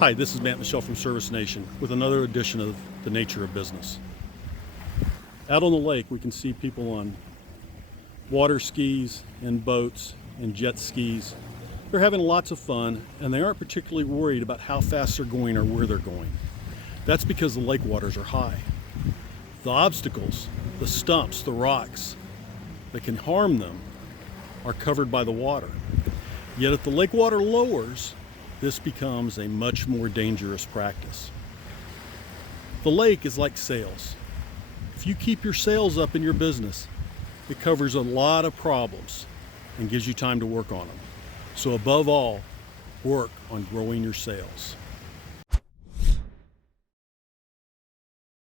Hi, this is Matt Michelle from Service Nation with another edition of The Nature of Business. Out on the lake, we can see people on water skis and boats and jet skis. They're having lots of fun, and they aren't particularly worried about how fast they're going or where they're going. That's because the lake waters are high. The obstacles, the stumps, the rocks that can harm them are covered by the water. Yet if the lake water lowers, this becomes a much more dangerous practice. The lake is like sails. If you keep your sails up in your business, it covers a lot of problems and gives you time to work on them. So above all, work on growing your sails.